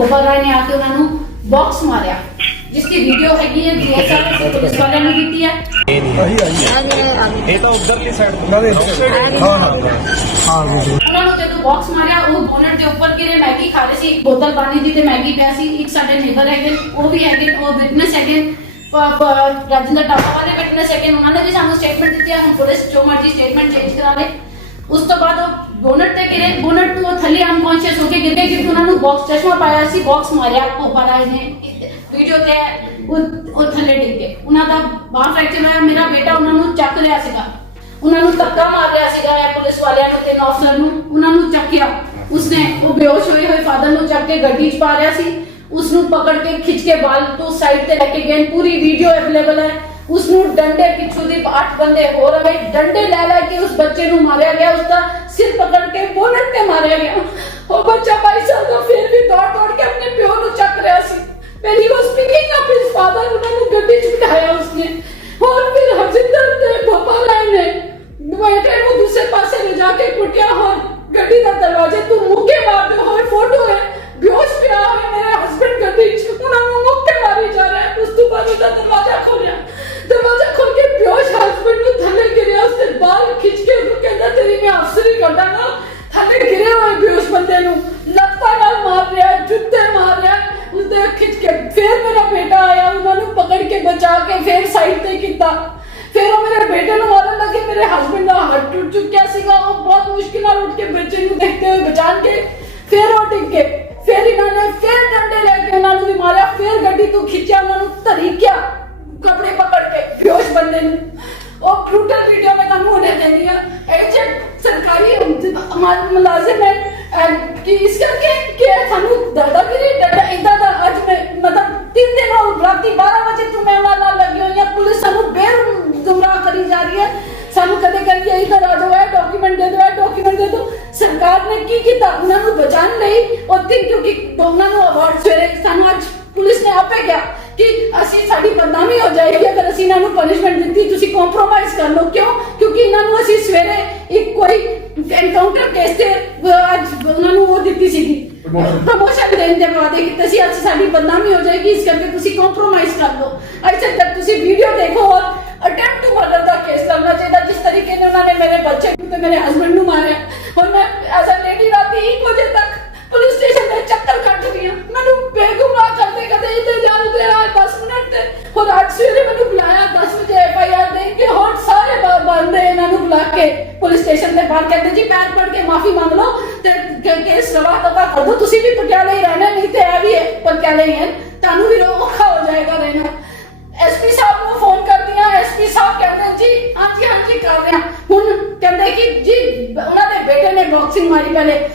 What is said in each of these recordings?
ਗੋਪਾਲ ਰਾਏ ਨੇ ਆ ਕੇ ਉਹਨਾਂ ਨੂੰ ਬਾਕਸ ਮਾਰਿਆ ਜਿਸ ਦੀ ਵੀਡੀਓ ਹੈਗੀ ਹੈ ਡੀਐਸਆਰ ਸੇ ਪੁਲਿਸ ਵਾਲਿਆਂ ਨੇ ਕੀਤੀ ਹੈ। ਇਹ ਤਾਂ ਉਧਰਲੀ ਸਾਈਡ ਉਹਨਾਂ ਦੇ ਹਾਂ। ਹਾਂ ਹਾਂ ਵੀਡੀਓ ਉਹਨਾਂ ਨੂੰ ਜਦੋਂ ਬਾਕਸ ਮਾਰਿਆ ਉਹ ਬੋਨਟ ਦੇ ਉੱਪਰ ਗਿਰੇ ਮੈਗੀ ਖਾ ਰਹੇ ਸੀ। ਇੱਕ ਬੋਤਲ ਪਾਣੀ ਦੀ ਤੇ ਮੈਗੀ ਪਿਆ ਸੀ। ਇੱਕ ਸਾਡੇ ਨੇਬਰ ਹੈਗੇ ਉਹ ਵੀ ਹੈਗੇ ਉਹ ਵਿਟਨੈਸ ਹੈਗੇ। ਪ- ਪ- ਰਾਜਿੰਦਰ ਟਾਪਾ ਵਾਲੇ ਵਿਟਨੈਸ ਹੈਗੇ ਉਹਨਾਂ ਨੇ ਵੀ ਸਾਨੂੰ ਸਟੇਟਮੈਂਟ ਦਿੱਤੀ ਹੈ ਹੁਣ ਪੁਲਿਸ ਜੋ ਮਰਜ਼ੀ ਸਟੇਟਮੈਂਟ ਚੇਂਜ ਕਰਾ ਲੇ ਉਸ ਤੋਂ ਬਾਅਦ ਉਹ ਬੋਨਟ ਤੇ ਗਿਰੇ ਬੋਨਟ ਤੋਂ ਥੱਲੇ ਅਨਕੌਂਸ਼ੀਅਸ ਹੋ ਕੇ ਗਿਰ ਗਏ ਕਿਉਂਕਿ ਉਹਨਾਂ ਨੂੰ ਬਾਕਸ ਚਸ਼ਮਾ ਪਾਇਆ ਸੀ ਬਾਕਸ ਮਾਰਿਆ ਉਹ ਬੜਾ ਇਹਨੇ ਵੀਡੀਓ ਤੇ ਉਹ ਉਹ ਥੱਲੇ ਡਿੱਗ ਗਏ ਉਹਨਾਂ ਦਾ ਬਾਹ ਫ੍ਰੈਕਚਰ ਹੋਇਆ ਮੇਰਾ ਬੇਟਾ ਉਹਨਾਂ ਨੂੰ ਚੱਕ ਲਿਆ ਸੀਗਾ ਉਹਨਾਂ ਨੂੰ ਧੱਕਾ ਮਾਰ ਰਿਹਾ ਸੀਗਾ ਇਹ ਪੁਲਿਸ ਵਾਲਿਆਂ ਨੂੰ ਤੇ ਅਫਸਰ ਨੂੰ ਉਹਨਾਂ ਨੂੰ ਚੱਕਿਆ ਉਸਨੇ ਉਹ ਬੇਹੋਸ਼ ਹੋਏ ਹੋਏ ਫਾਦਰ ਨੂੰ ਚੱਕ ਕੇ ਗੱਡੀ 'ਚ ਪਾ ਰਿਹਾ ਸੀ ਉਸ ਨੂੰ ਪਕੜ ਕੇ ਖਿੱਚ ਕੇ ਬਾਲ ਤੋਂ ਸਾਈਡ ਤੇ ਲੈ ਕੇ ਗਏ ਪੂਰੀ ਵੀਡੀਓ ਅਵੇਲੇਬਲ ਹੈ ਉਸ ਨੂੰ ਡੰਡੇ ਪਿੱਛੋਂ ਦੀ ਅੱਠ ਬੰਦੇ ਹੋਰ ਆਏ ਡੰਡੇ ਲੈ ਲੈ ਕੇ ਉਸ ਬੱਚੇ ਨੂੰ ਮਾਰਿਆ ਗਿਆ ਉਸ ਦਾ ਸਿਰ ਪਕੜ ਕੇ ਬੋਨਟ ਤੇ ਮਾਰਿਆ ਗਿਆ ਉਹ ਬੱਚਾ ਬਾਈ ਸਾਲ ਦਾ ਫਿਰ ਵੀ ਦੌੜ ਦੌੜ ਕੇ ਆਪਣੇ ਪਿਓ ਨੂੰ ਚੱਕ ਰਿਹਾ ਸੀ ਮੇਰੀ was picking up his father ਉਹਨਾਂ ਨੂੰ ਗੱਡੀ 'ਚ ਬਿਠਾਇਆ ਉਸਨੇ ਹੋਰ ਫਿਰ ਹਰਜਿੰਦਰ ਤੇ ਗੋਪਾਲ ਰਾਏ ਨੇ ਬੇਟੇ ਨੂੰ ਦੂਸਰੇ ਪਾਸੇ ਲੈ ਜਾ ਕੇ ਕੁੱਟਿਆ ਹੋਰ ਗੱਡੀ ਦਾ ਦਰਵਾਜ਼ੇ ਤੋਂ ਮੁੱਕੇ ਮਾਰਦੇ ਹੋਏ ਫੋਟੋ ਹੈ ਬੇਹੋਸ਼ ਪਿਆ ਹੋਇਆ ਮੇਰੇ ਹਸਬੰਡ ਗੱਡੀ 'ਚ ਉਹਨਾਂ ਨੂੰ ਮੁੱਕੇ ਮਾਰੀ ਜਾ ਰਿਹਾ ਹੈ। ਉਸ ਕੀਤਾ। ਫਿਰ ਉਹ ਮੇਰੇ ਬੇਟੇ ਨੂੰ ਮਾਰਨ ਲੱਗੇ, ਮੇਰੇ ਹਸਬੰਡ ਦਾ ਹੱਥ ਟੁੱਟ ਚੁੱਕਿਆ ਸੀਗਾ। ਉਹ ਬਹੁਤ ਮੁਸ਼ਕਿਲ ਨਾਲ ਉੱਠ ਕੇ ਬੱਚੇ ਨੂੰ ਦੇਖਦੇ ਹੋਏ ਬਚਾਣ ਕੇ ਫਿਰ ਉਹ ਡਿੱਗ ਗਏ। ਫਿਰ ਇਹਨਾਂ ਨੇ ਫਿਰ ਡੰਡੇ ਲੈ ਕੇ ਉਹਨਾਂ ਨੂੰ ਵੀ ਮਾਰਿਆ। ਫਿਰ ਗੱਡੀ ਤੋਂ ਖਿੱਚਿਆ, ਉਹਨਾਂ ਨੂੰ ਧਰੀਕਿਆ ਕਪੜੇ ਪਕੜ ਕੇ ਬੇਹੋਸ਼ ਬੰਦੇ ਨੂੰ। ਉਹ ਬਰੂਟਲ ਵੀਡੀਓ ਮੈਂ ਤੁਹਾਨੂੰ ਹੁਣੇ ਦੇਣੀ ਆ ਇਹ ਜੇ ਸਰਕਾਰੀ ਮੁਲਾਜ਼ਮ ਹੈ। ਕਿ ਇਸ ਕਰਕੇ ਕਿ ਸਾਨੂੰ ਦਾਦਾਗਿਰੀ ਡੰਡਾ ਇਦਾਂ ਦਾ ਅੱਜ ਮੈਂ ਤਿੰਨ ਦਿਨ ਹੋ ਰਾਤੀ 12 ਵਜੇ ਤੋਂ ਮੈਂ ਨਾਲ ਲੱਗੀ ਹੋਈ ਹਾਂ। ਪੁਲਿਸ ਸਾਨੂੰ ਬੇਰ ਗੁੰਮਰਾਹ ਕਰੀ ਜਾ ਰਹੀ ਹੈ। ਸਾਨੂੰ ਕਦੇ ਕਦੀ ਇਹੀ ਕਰਾ ਦਿਓ ਇਹ ਡਾਕੂਮੈਂਟ ਦੇ ਦਿਓ, ਇਹ ਡਾਕੂਮੈਂਟ ਦੇ ਦਿਓ। ਸਰਕਾਰ ਨੇ ਕੀ ਕੀਤਾ? ਉਹਨਾਂ ਨੂੰ ਬਚਾਉਣ ਲਈ ਉੱਥੇ ਕਿਉਂਕਿ ਦੋਨਾਂ ਨੂੰ ਅਵਾਰਡ ਸਵੇਰੇ ਸਾਨੂੰ ਅੱਜ ਪੁਲਿਸ ਨੇ ਆਪੇ ਕਿਹਾ ਕਿ ਅਸੀਂ, ਸਾਡੀ ਬਦਨਾਮੀ ਹੋ ਜਾਏਗੀ ਅਗਰ ਅਸੀਂ ਇਹਨਾਂ ਨੂੰ ਪਨਿਸ਼ਮੈਂਟ ਦਿੱਤੀ। ਤੁਸੀਂ ਕੰਪਰੋਮਾਈਜ਼ ਕਰ ਲਓ। ਕਿਉਂ? ਕਿਉਂਕਿ ਇਹਨਾਂ ਨੂੰ ਅਸੀਂ ਸਵੇਰੇ ਇੱਕ ਕੋਈ ਐਨਕਾਊਂਟਰ ਕੇਸ ਤੇ ਅੱਜ ਉਹਨਾਂ ਨੂੰ ਉਹ ਦਿੱਤੀ ਸੀਗੀ। ਪ੍ਰਮੋਸ਼ਨ ਦੇਣ ਦੇ ਵਾਅਦੇ ਕੀਤੇ ਸੀ, ਅੱਜ ਸਾਡੀ ਬਦਨਾਮੀ ਹੋ ਜਾਏਗੀ, ਇਸ ਕਰਕੇ ਤੁਸੀਂ ਕੰਪਰੋਮਾਈਜ਼ ਕਰ ਲਓ। ਅੱਛਾ ਤੱਕ ਤੁਸੀਂ ਵੀਡੀਓ ਦੇਖੋ ਔਰ ਅਟੈਂਪਟ ਟੂ ਮਰਡਰ ਦਾ ਕੇਸ ਕਰਨਾ ਚਾਹੀਦਾ, ਜਿਸ ਤਰੀਕੇ ਨਾਲ ਉਹਨਾਂ ਨੇ ਮੇਰੇ ਬੱਚੇ ਨੂੰ ਤੇ ਮੇਰੇ ਹਸਬੰਡ ਨੂੰ ਮਾਰਿਆ। ਔਰ ਮੈਂ ਐਜ਼ ਅ ਲੇਡੀ ਰਾਤੀ 1 ਮਿੰਟ ਅੱਜ ਸਵੇਰੇ ਮੈਨੂੰ ਬੁਲਾਇਆ 10 ਵਜੇ ਐਫ ਆਈ ਆਰ ਦੇ ਕੇ ਹੋਰ ਸਾਰੇ ਬ- ਬੰਦੇ ਇਹਨਾਂ ਨੂੰ ਬੁਲਾ ਕੇ ਪੁਲਿਸ ਸਟੇਸ਼ਨ ਦੇ ਬਾਹਰ ਕਹਿੰਦੇ, ਜੀ ਪੈਰ ਪੜ ਕੇ ਮਾਫੀ ਮੰਗ ਲਓ ਤੇ ਕ- ਕੇਸ ਰਵਾ ਦਫਾ ਕਰ ਦੋ। ਤੁਸੀਂ ਵੀ ਪਟਿਆਲੇ ਹੀ ਰਹਿਣਾ, ਨਹੀਂ ਤੇ ਇਹ ਵੀ ਹੈ ਪਟਿਆਲੇ ਹੀ ਹੈ ਤੁਹਾਨੂੰ ਵੀ ਰੋ- ਔਖਾ ਹੋ ਜਾਏਗਾ ਰਹਿਣਾ। ਐਸਪੀ ਸਾਹਿਬ ਨੂੰ ਫੋਨ ਕਰਦੀਆਂ ਐਸਪੀ ਸਾਹਿਬ ਕਹਿੰਦੇ, ਜੀ, ਹਾਂਜੀ ਹਾਂਜੀ, ਕਰ ਰਹੇ। ਹਾਂ ਹੁਣ ਕਹਿੰਦੇ ਕਿ, ਜੀ, ਉਹਨਾਂ ਦੇ ਬੇਟੇ ਨੇ ਬਾਕਸਿੰਗ ਮਾਰੀ ਪਹਿਲੇ।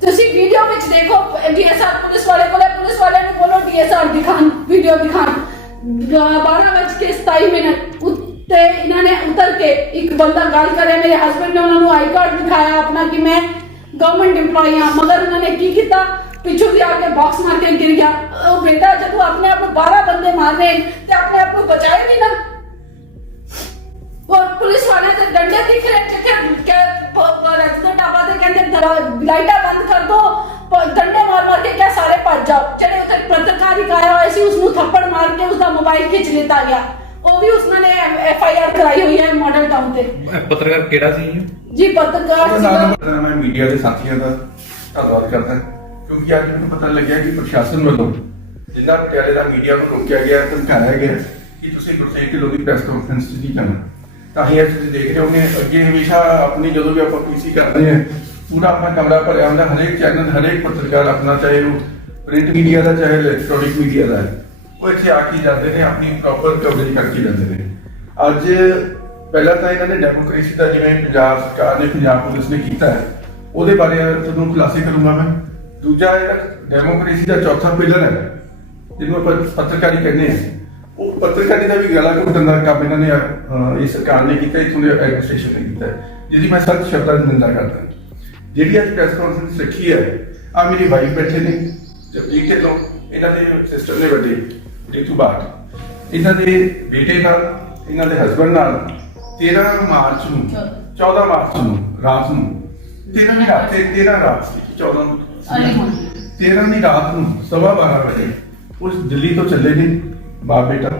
ਤੁਸੀਂ ਵੀਡੀਓ ਵਿੱਚ ਦੇਖੋ ਡੀਐਸਆਰ ਪੁਲਿਸ ਵਾਲੇ ਕੋਲੇ, ਪੁਲਿਸ ਵਾਲਿਆਂ ਨੂੰ ਬੋਲੋ ਡੀਐਸਆਰ ਦਿਖਾਣ ਵੀਡੀਓ ਦਿਖਾਣ। 12:27 ਮਿੰਟ ਉੱਤੇ ਇਹਨਾਂ ਨੇ ਉਤਰ ਕੇ ਇੱਕ ਬੰਦਾ ਗੱਲ ਕਰਿਆ ਮੇਰੇ ਹਸਬੰਡ ਨੇ ਉਹਨਾਂ ਨੂੰ ਆਈ ਕਾਰਡ ਦਿਖਾਇਆ ਆਪਣਾ ਕਿ ਮੈਂ ਗਵਰਨਮੈਂਟ EMPLOYE ਹਾਂ ਮਗਰ ਉਹਨਾਂ ਨੇ ਕੀ ਕੀਤਾ ਪਿੱਛੋਂ ਦੀ ਆ ਕੇ ਬਾਕਸ ਮਾਰ ਕੇ ਗਿਰ ਗਿਆ ਉਹ ਬੇਟਾ ਜਦੋਂ ਆਪਣੇ ਆਪ ਨੂੰ 12 ਬੰਦੇ ਮਾਰ ਰਹੇ ਤੇ ਆਪਣੇ ਆਪ ਨੂੰ ਬਚਾਏ ਵੀ ਨਾ ਔਰ ਪੁਲਿਸ ਵਾਲੇ ਤੇ ਡੰਡੇ ਦਿਖ ਰਹੇ ਚੱਕੇ ਕਿ ਰਜਤ ਢਾਬਾ ਤੇ ਕਹਿੰਦੇ ਦਰਾ- ਲਾਈਟਾਂ ਬੰਦ ਸਾਰੇ ਭੱਜ ਜਾਓ। ਜਿਹੜੇ ਉੱਥੇ ਪੱਤਰਕਾਰ ਹੀ ਆਇਆ ਹੋਇਆ ਸੀ ਉਸ ਨੂੰ ਥੱਪੜ ਮਾਰ ਕੇ ਉਸ ਦਾ ਮੋਬਾਈਲ ਖਿੱਚ ਲਿੱਤਾ ਗਿਆ। ਉਹ ਵੀ ਉਸਨੇ ਨੇ ਐਫ ਆਈ ਆਰ ਕਰਾਈ ਹੋਈ ਹੈ ਮਾਡਲ ਟਾਊਨ ਤੇ। ਪੱਤਰਕਾਰ ਕਿਹੜਾ ਸੀ? ਜੀ? ਪੱਤਰਕਾਰ ਸੀਗਾ। ਮੈਂ ਮੀਡੀਆ ਦੇ ਸਾਥੀਆਂ ਦਾ ਧੰਨਵਾਦ ਕਰਦਾ। ਕਿਉਂਕਿ ਅੱਜ ਮੈਨੂੰ ਪਤਾ ਲੱਗਿਆ ਕਿ ਪ੍ਰਸ਼ਾਸਨ ਵੱਲੋਂ ਜਿੰਨਾ ਪਟਿਆਲੇ ਦਾ ਮੀਡੀਆ ਨੂੰ ਰੋਕਿਆ ਗਿਆ ਧਮਕਾਇਆ ਗਿਆ ਕਿ ਤੁਸੀਂ ਗੁਰਸੇਵ ਢਿੱਲੋਂ ਦੀ ਪ੍ਰੈਸ ਕਾਨਫਰੰਸ 'ਚ ਨਹੀਂ ਕਰਨਾ ਤਾਂ ਹੀ ਅੱਜ ਤੁਸੀਂ ਦੇਖ ਰਹੇ ਹੋਗੇ ਅੱਗੇ ਹਮੇਸ਼ਾ ਆਪਣੀ ਜਦੋਂ ਵੀ ਆਪਾਂ ਪੀਸੀ ਕਰਦੇ ਹਾਂ ਪੂਰਾ ਆਪਣਾ ਕਮਰਾ ਭਰਿਆ ਹੁੰਦਾ ਹਰੇਕ ਚੈਨਲ ਹਰੇਕ ਪੱਤਰਕਾਰ ਆਪਣਾ ਚਾਹੇ ਉਹ ਪ੍ਰਿੰਟ ਮੀਡੀਆ ਦਾ ਚਾਹੇ ਇਲੈਕਟ੍ਰੋਨਿਕ ਮੀਡੀਆ ਦਾ ਹੈ, ਉਹ ਇੱਥੇ ਆ ਕੇ ਜਾਂਦੇ ਨੇ, ਆਪਣੀ ਪ੍ਰੋਪਰ ਕਵਰੇਜ ਕਰਕੇ ਜਾਂਦੇ ਨੇ। ਅੱਜ ਪਹਿਲਾਂ ਤਾਂ ਇਹਨਾਂ ਨੇ ਡੈਮੋਕ੍ਰੇਸੀ ਦਾ ਜਿਵੇਂ ਪੰਜਾਬ ਸਰਕਾਰ ਨੇ, ਪੰਜਾਬ ਪੁਲਿਸ ਨੇ ਕੀਤਾ ਹੈ, ਉਹਦੇ ਬਾਰੇ ਤੁਹਾਨੂੰ ਖੁਲਾਸੇ ਕਰੂੰਗਾ ਮੈਂ। ਦੂਜਾ ਜਿਹੜਾ ਡੈਮੋਕ੍ਰੇਸੀ ਦਾ ਚੌਥਾ ਪਿਲਰ ਹੈ, ਜਿਹਨੂੰ ਆਪਾਂ ਪੱਤਰਕਾਰੀ ਕਹਿੰਦੇ ਆ ਉਹ ਪੱਤਰਕਾਰੀ ਦਾ ਵੀ ਗਲਾ ਘੁੱਟਣ ਦਾ ਕੰਮ ਇਹਨਾਂ ਨੇ ਇਹ ਸਰਕਾਰ ਨੇ ਕੀਤਾ, ਇਥੋਂ ਦੇ ਐਡਮਿਨਿਸਟ੍ਰੇਸ਼ਨ ਨੇ ਕੀਤਾ ਜਿਹਦੀ ਮੈਂ ਸਖਤ ਸ਼ਬਦਾਂ ਦੀ ਨਿੰਦਾ ਕਰਦਾ। ਜਿਹੜੀ ਅੱਜ ਪ੍ਰੈਸ ਕਾਨਫਰੰਸ ਰੱਖੀ ਹੈ ਆ ਮੇਰੀ ਵਾਈਫ ਬੈਠੇ ਨੇ ਜਗਜੀਤ ਢਿੱਲੋਂ ਇਹਨਾਂ ਦੇ ਸਿਸਟਰ ਨੇ ਵੱਡੇ ਰੀਤੂ ਬਾਟ ਇਹਨਾਂ ਦੇ ਬੇਟੇ ਨਾਲ ਇਹਨਾਂ ਦੇ ਹਸਬੰਡ ਨਾਲ 13 ਮਾਰਚ ਨੂੰ 14 ਮਾਰਚ ਨੂੰ ਰਾਤ ਨੂੰ 13 ਰਾਤ ਤੇ 13 ਰਾਤ ਸੀ 14 ਨੂੰ। ਅਲੀ ਮੋਹਨ। 13 ਦੀ ਰਾਤ ਨੂੰ ਸਵਾ 12 ਵਜੇ ਉਸ ਦਿੱਲੀ ਤੋਂ ਚੱਲੇ ਨੇ ਬਾਪ ਬੇਟਾ।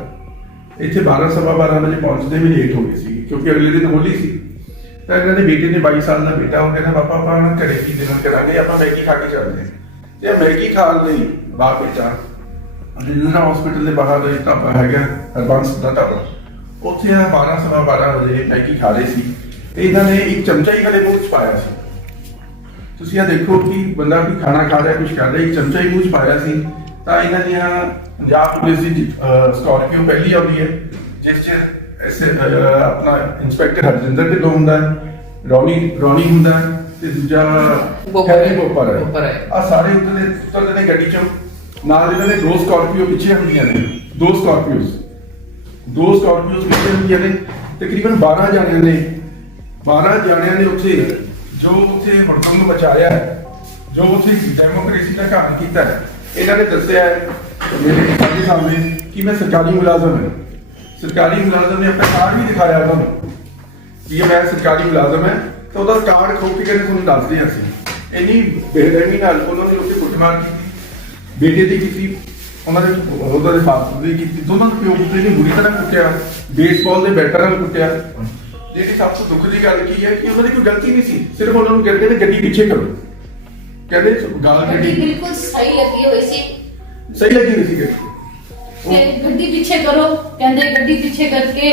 ਇੱਥੇ 12 ਸਵਾ 12 ਵਜੇ ਪਹੁੰਚਦੇ ਵੀ ਲੇਟ ਹੋ ਗਏ ਸੀ ਕਿਉਂਕਿ ਅਗਲੇ ਦਿਨ ਹੋਲੀ ਸੀ। ਤਾਂ ਇਹਨਾਂ ਦੇ ਬੇਟੇ ਨੇ 22 ਸਾਲ ਦਾ ਬੇਟਾ ਉਹ ਕਹਿੰਦਾ ਪਾਪਾ ਆਪਾਂ ਘਰੇ ਕੀ ਦਿਨ ਕਰਾਂਗੇ? ਆਪਾਂ ਮੈਗੀ ਖਾ ਕੇ ਚੱਲਦੇ ਹਾਂ। ਤੇ ਮੈਗੀ ਖਾਣ ਲਈ ਬਾਪ ਬੇਟਾ ਜਿੰਨਾ ਹਸਪੀਟਲ ਦੇ ਬਾਹਰ ਇੱਕ ਢਾਬਾ ਹੈਗਾ ਹਰਬੰਸ ਦਾ ਢਾਬਾ ਉੱਥੇ ਆ 12 ਸਵਾ 12 ਵਜੇ ਮੈਗੀ ਖਾ ਰਹੇ ਸੀ। ਤੇ ਇਹਨਾਂ ਨੇ ਇੱਕ ਚਮਚਾ ਹੀ ਕਦੇ ਮੂੰਹ ਚ ਪਾਇਆ ਸੀ। ਤੁਸੀਂ ਆ ਦੇਖੋ ਕਿ ਬੰਦਾ ਵੀ ਖਾਣਾ ਖਾ ਰਿਹਾ ਕੁਝ ਕਰ ਰਿਹਾ ਇੱਕ ਚਮਚਾ ਹੀ ਮੂੰਹ ਚ ਪਾਇਆ ਸੀ। ਤਾਂ ਇਹਨਾਂ ਦੀਆਂ ਪੰਜਾਬ ਪੁਲਿਸ ਦੀ ਸਕਾਰਪੀਓ ਪਹਿਲੀ ਆਉਂਦੀ ਹੈ ਜਿਸ ਚ ਐਸੇ ਆਪਣਾ ਇੰਸਪੈਕਟਰ ਹਰਜਿੰਦਰ ਢਿੱਲੋਂ ਹੁੰਦਾ ਹੈ ਰੌਣੀ ਰੌਣੀ ਹੁੰਦਾ ਹੈ ਤੇ ਦੂਜਾ ਬੋਪਰ ਹੈ। ਆ ਸਾਰੇ ਉਤਰਦੇ ਉਤਰਦੇ ਨੇ ਗੱਡੀ ਚੋਂ ਨਾਲ ਇਹਨਾਂ ਦੇ ਦੋ ਸਕਾਰਪੀਓ ਪਿੱਛੇ ਹੁੰਦੀਆਂ ਨੇ ਦੋ ਸਕਾਰਪੀਓਸ ਦੋ ਸਕਾਰਪੀਓਸ ਪਿੱਛੇ ਹੁੰਦੀਆਂ ਨੇ ਤਕਰੀਬਨ 12 ਜਾਣਿਆਂ ਨੇ। 12 ਜਾਣਿਆਂ ਨੇ ਉੱਥੇ ਜੋ ਉੱਥੇ ਹੜਕੰਮ ਮਚਾਇਆ ਹੈ, ਜੋ ਉੱਥੇ ਡੈਮੋਕ੍ਰੇਸੀ ਦਾ ਕੰਮ ਕੀਤਾ। ਹੈ, ਇਹਨਾਂ ਨੇ ਦੱਸਿਆ ਹੈ ਮੇਰੇ ਸਾਡੇ ਸਾਹਮਣੇ ਕਿ ਮੈਂ ਸਰਕਾਰੀ ਮੁਲਾਜ਼ਮ ਹਾਂ। ਸਰਕਾਰੀ ਮੁਲਾਜ਼ਮ ਨੇ ਆਪਣਾ ਕਾਰਡ ਵੀ ਦਿਖਾਇਆ ਉਹਨਾਂ ਨੂੰ ਕਿ ਇਹ ਮੈਂ ਸਰਕਾਰੀ ਮੁਲਾਜ਼ਮ ਹਾਂ। ਤਾਂ ਉਹਦਾ ਕਾਰਡ ਖੋਲ ਕੇ ਕਹਿੰਦੇ ਤੁਹਾਨੂੰ ਦੱਸਦੇ ਹਾਂ ਅਸੀਂ। ਇੰਨੀ ਬੇਰਹਿਮੀ ਨਾਲ ਉਹਨਾਂ ਨੇ ਉੱਥੇ ਕੁੱਟਮਾਰ ਕੀਤੀ। ਬੇਟੇ ਦੀ ਕੀਤੀ ਉਹਨਾਂ ਦੇ ਉਹਦਾ ਦੇ ਫਾਦਰ ਦੀ ਕੀਤੀ ਦੋਨਾਂ ਦੇ ਪਿਓ ਪੁੱਤਰ ਨੇ ਬੁਰੀ ਤਰ੍ਹਾਂ ਕੁੱਟਿਆ ਬੇਸਬਾਲ ਦੇ ਬੈਟਰ ਨਾਲ ਕੁੱਟਿਆ। ਜਿਹੜੀ ਸਭ ਤੋਂ ਦੁੱਖ ਦੀ ਗੱਲ ਕੀ ਹੈ ਕਿ ਉਹਨਾਂ ਦੀ ਕੋਈ ਗਲਤੀ ਨਹੀਂ ਸੀ ਸਿਰਫ ਉਹਨਾਂ ਨੂੰ ਕਹਿੰਦੇ ਨੇ ਗੱਡੀ ਪਿੱਛੇ ਕਰੋ। ਕਹਿੰਦੇ ਗਾਲ ਗੱਡੀ ਬਿਲਕੁਲ ਸਹੀ ਲੱਗੀ ਹੋਈ ਸੀ। ਸਹੀ ਲੱਗੀ ਨਹੀਂ ਸੀ ਗੱਡੀ। ਗੱਡੀ ਪਿੱਛੇ ਕਰੋ ਕਹਿੰਦੇ ਗੱਡੀ ਪਿੱਛੇ ਕਰਕੇ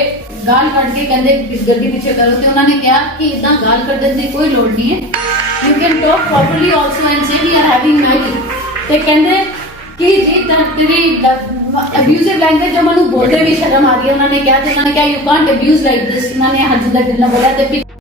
ਗਾਲ ਕੱਢ ਕੇ ਕਹਿੰਦੇ ਗੱਡੀ ਪਿੱਛੇ ਕਰੋ ਤੇ ਉਹਨਾਂ ਨੇ ਕਿਹਾ ਕਿ ਇਦਾਂ ਗਾਲ ਕੱਢਣ ਦੀ ਕੋਈ ਲੋੜ ਨਹੀਂ ਹੈ। You can talk properly also and say we are having Maggi ਤੇ ਕਹਿੰਦੇ ਕਿ ਜੀ ਤੇਰੀ ਅਬਿਊਜ਼ਿਵ ਲੈਂਗੁਏਜ ਜੋ ਮੈਨੂੰ ਬੋਲਦੇ ਵੀ ਸ਼ਰਮ ਆ ਰਹੀ ਹੈ ਉਹਨਾਂ ਨੇ ਕਿਹਾ ਤੇ ਉਹਨਾਂ ਨੇ ਕਿਹਾ you can't abuse like this ਉਹਨਾਂ ਨੇ ਹਰਜਿੰਦਰ ਢਿੱਲੋਂ ਬੋਲਿਆ ਤੇ